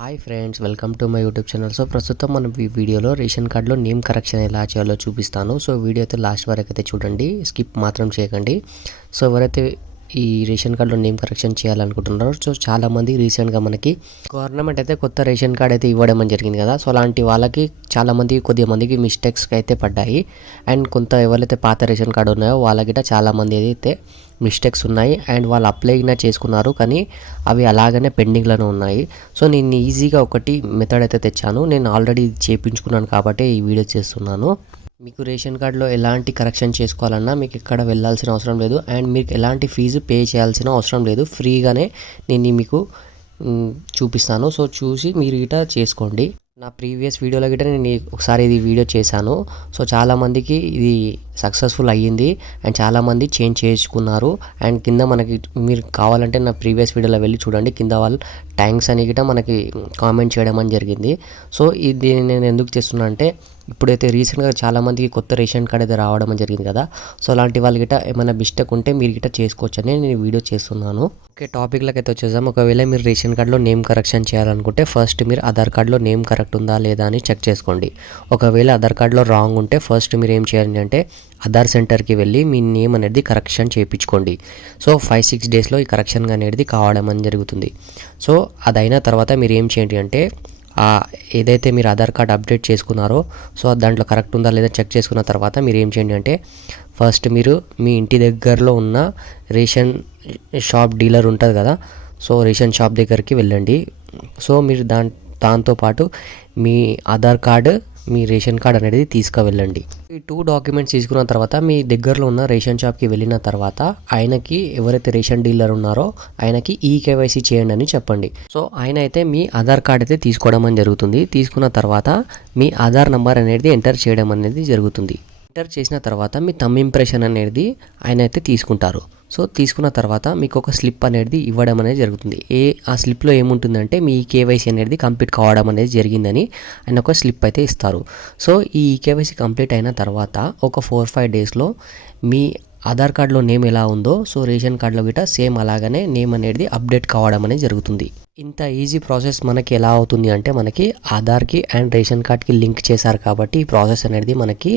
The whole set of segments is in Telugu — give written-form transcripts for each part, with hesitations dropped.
Hi friends, welcome to my YouTube channel. So ప్రస్తుతం మనం ఈ వీడియోలో రేషన్ కార్డులో నేమ్ కరెక్షన్ ఎలా చేయాలో చూపిస్తాను. సో వీడియో అయితే లాస్ట్ వరకు అయితే చూడండి, స్కిప్ మాత్రం చేయకండి. సో ఎవరైతే ఈ రేషన్ కార్డులో నేమ్ కరెక్షన్ చేయాలనుకుంటున్నారో, సో చాలామంది రీసెంట్గా మనకి గవర్నమెంట్ అయితే కొత్త రేషన్ కార్డ్ అయితే ఇవ్వడం జరిగింది కదా. సో అలాంటి వాళ్ళకి చాలామంది కొద్దిగా మందికి మిస్టేక్స్ అయితే పడ్డాయి. అండ్ కొంత ఎవరైతే పాత రేషన్ కార్డు ఉన్నాయో వాళ్ళకి చాలామంది అయితే మిస్టేక్స్ ఉన్నాయి. అండ్ వాళ్ళు అప్లై చేసుకున్నారు, కానీ అవి అలాగనే పెండింగ్లోనే ఉన్నాయి. సో నేను ఈజీగా ఒకటి మెథడ్ అయితే తెచ్చాను. నేను ఆల్రెడీ చేయించుకున్నాను కాబట్టి ఈ వీడియో చేస్తున్నాను. మీకు రేషన్ కార్డులో ఎలాంటి కరెక్షన్ చేసుకోవాలన్నా మీకు ఎక్కడ వెళ్ళాల్సిన అవసరం లేదు. అండ్ మీకు ఎలాంటి ఫీజు పే చేయాల్సిన అవసరం లేదు. ఫ్రీగానే నేను మీకు చూపిస్తాను. సో చూసి మీరు గిట్ట చేసుకోండి. నా ప్రీవియస్ వీడియోలో గిట్ట నేను ఒకసారి ఇది వీడియో చేశాను. సో చాలామందికి ఇది సక్సెస్ఫుల్ అయ్యింది అండ్ చాలామంది చేంజ్ చేసుకున్నారు. అండ్ కింద మనకి మీరు కావాలంటే నా ప్రీవియస్ వీడియోలో వెళ్ళి చూడండి, కింద వాళ్ళు థ్యాంక్స్ అని గిట్ట మనకి కామెంట్ చేయడం అని జరిగింది. సో ఇది నేను ఎందుకు చేస్తున్నా అంటే, ఇప్పుడైతే రీసెంట్గా చాలామందికి కొత్త రేషన్ కార్డ్ అయితే రావడం జరిగింది కదా. సో అలాంటి వాళ్ళు గిట్ట ఏమైనా మిస్టేక్ ఉంటే మీరు గిట్ట చేసుకోవచ్చని నేను వీడియో చేస్తున్నాను. ఓకే, టాపిక్లోకి అయితే వచ్చేసాం. ఒకవేళ మీరు రేషన్ కార్డులో నేమ్ కరెక్షన్ చేయాలనుకుంటే ఫస్ట్ మీరు ఆధార్ కార్డులో నేమ్ కరెక్ట్ ఉందా లేదా అని చెక్ చేసుకోండి. ఒకవేళ ఆధార్ కార్డులో రాంగ్ ఉంటే ఫస్ట్ మీరు ఏం చేయాలి అంటే ఆధార్ సెంటర్కి వెళ్ళి మీ నేమ్ అనేది కరెక్షన్ చేయించుకోండి. సో 5-6 డేస్లో ఈ కరెక్షన్ అనేది కావడం అని జరుగుతుంది. సో అదైన తర్వాత మీరు ఏం చేయండి అంటే, ఏదైతే మీరు ఆధార్ కార్డ్ అప్డేట్ చేసుకున్నారో సో దాంట్లో కరెక్ట్ ఉందా లేదా చెక్ చేసుకున్న తర్వాత మీరు ఏం చేయండి అంటే, ఫస్ట్ మీరు మీ ఇంటి దగ్గరలో ఉన్న రేషన్ షాప్ డీలర్ ఉంటుంది కదా, సో రేషన్ షాప్ దగ్గరికి వెళ్ళండి. సో మీరు దాంతోపాటు మీ ఆధార్ కార్డు, మీ రేషన్ కార్డ్ అనేది తీసుకువెళ్ళండి. ఈ 2 డాక్యుమెంట్స్ తీసుకున్న తర్వాత మీ దగ్గరలో ఉన్న రేషన్ షాప్కి వెళ్ళిన తర్వాత ఆయనకి, ఎవరైతే రేషన్ డీలర్ ఉన్నారో ఆయనకి ఈకేవైసీ చేయండి అని చెప్పండి. సో ఆయన అయితే మీ ఆధార్ కార్డ్ అయితే తీసుకోవడం అని జరుగుతుంది. తీసుకున్న తర్వాత మీ ఆధార్ నెంబర్ అనేది ఎంటర్ చేయడం అనేది జరుగుతుంది. ఎంటర్ చేసిన తర్వాత మీ థంబ్ ఇంప్రెషన్ అనేది ఆయన అయితే తీసుకుంటారు. సో తీసుకున్న తర్వాత మీకు ఒక స్లిప్ అనేది ఇవ్వడం అనేది జరుగుతుంది. ఆ స్లిప్లో ఏముంటుందంటే మీ కేవైసీ అనేది కంప్లీట్ కావడం అనేది జరిగిందని ఆయన ఒక స్లిప్ అయితే ఇస్తారు. సో ఈ కేవైసీ కంప్లీట్ అయిన తర్వాత ఒక 4-5 డేస్లో మీ ఆధార్ కార్డులో నేమ్ ఎలా ఉందో సో రేషన్ కార్డులో గిట్ట సేమ్ అలాగనే నేమ్ అనేది అప్డేట్ కావడం అనేది జరుగుతుంది. ఇంత ఈజీ ప్రాసెస్ మనకి ఎలా అవుతుంది అంటే, మనకి ఆధార్కి అండ్ రేషన్ కార్డ్కి లింక్ చేశారు కాబట్టి ఈ ప్రాసెస్ అనేది మనకి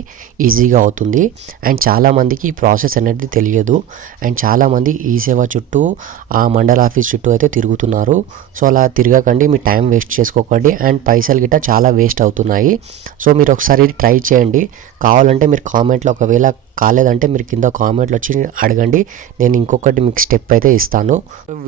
ఈజీగా అవుతుంది. అండ్ చాలామందికి ఈ ప్రాసెస్ అనేది తెలియదు. అండ్ చాలామంది ఈ సేవ చుట్టూ, ఆ మండల ఆఫీస్ చుట్టూ అయితే తిరుగుతున్నారు. సో అలా తిరగకండి, మీ టైం వేస్ట్ చేసుకోకండి. అండ్ పైసలు గిట్ట చాలా వేస్ట్ అవుతున్నాయి. సో మీరు ఒకసారి ట్రై చేయండి. కావాలంటే మీరు కామెంట్లో, ఒకవేళ కాలేదంటే మీరు కింద కామెంట్లో వచ్చి అడగండి, నేను ఇంకొకటి మీకు స్టెప్ అయితే ఇస్తాను.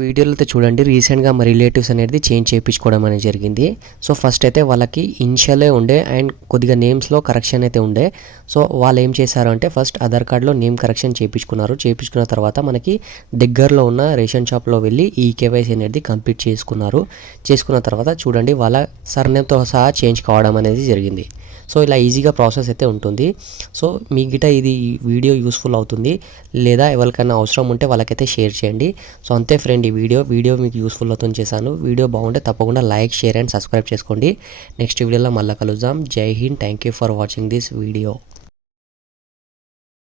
వీడియోలో అయితే చూడండి, రీసెంట్గా మా రిలేటివ్స్ అనేది చేంజ్ చేయించుకోవడం అనేది జరిగింది. సో ఫస్ట్ అయితే వాళ్ళకి ఇనిషియలే ఉండే అండ్ కొద్దిగా నేమ్స్లో కరెక్షన్ అయితే ఉండే. సో వాళ్ళు ఏం చేశారు అంటే, ఫస్ట్ ఆధార్ కార్డులో నేమ్ కరెక్షన్ చేయించుకున్నారు. చేయించుకున్న తర్వాత మనకి దగ్గరలో ఉన్న రేషన్ షాప్లో వెళ్ళి ఈ కేవైసీ అనేది కంప్లీట్ చేసుకున్నారు. చేసుకున్న తర్వాత చూడండి, వాళ్ళ సర్నేమ్తో సహా చేంజ్ కావడం అనేది జరిగింది. సో ఇలా ఈజీగా ప్రాసెస్ అయితే ఉంటుంది. సో మీ గిట ఇది వీడియో యూస్ఫుల్ అవుతుంది, లేదా ఎవరికైనా అవసరం ఉంటే వాళ్ళకైతే షేర్ చేయండి. సో అంతే ఫ్రెండ్, ఈ వీడియో మీకు యూస్ఫుల్ అవుతుంది చేశాను. వీడియో బాగుంటే తప్పకుండా లైక్, షేర్ అండ్ సబ్స్క్రైబ్ చేసుకోండి. నెక్స్ట్ వీడియోలో మళ్ళీ కలుద్దాం. జై Hind. Thank you for watching this video.